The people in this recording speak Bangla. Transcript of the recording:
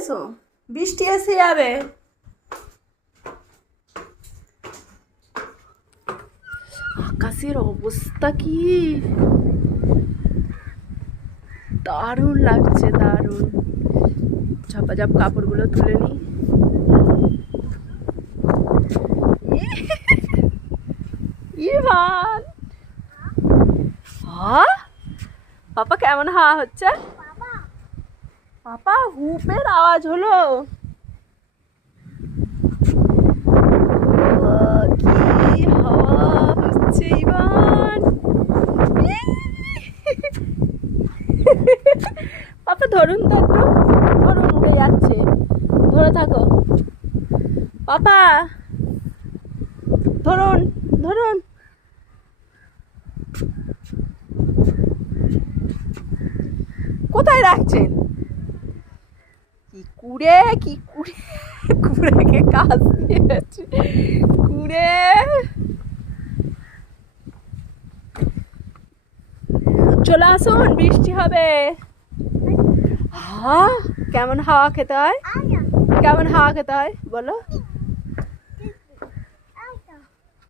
এসো, বৃষ্টি এসে যাবে। আকাশের অবস্থা কি দারুণ লাগছে, দারুণ। ঝপাঝপ কাপড়গুলো তুলে নি। ইভান, হ্যাঁ পাপা কেমন হাওয়া হচ্ছে? পাপা হুপের আওয়াজ হলো। কি হাওয়া হচ্ছে ইভান। পাপা ধরুন তো একটু, ধরুন, উড়ে যাচ্ছে, ধরে থাকো পাপা, ধরুন ধরুন। কোথায় রাখছেন? কি কুড়ে, কি কুড়ে, কুড়েকে কাজ দিয়েছে কুড়ে। চলে আসুন, বৃষ্টি হবে। হ্যাঁ, কেমন হাওয়া খেতে হয়, কেমন হাওয়া খেতে হয় বলো?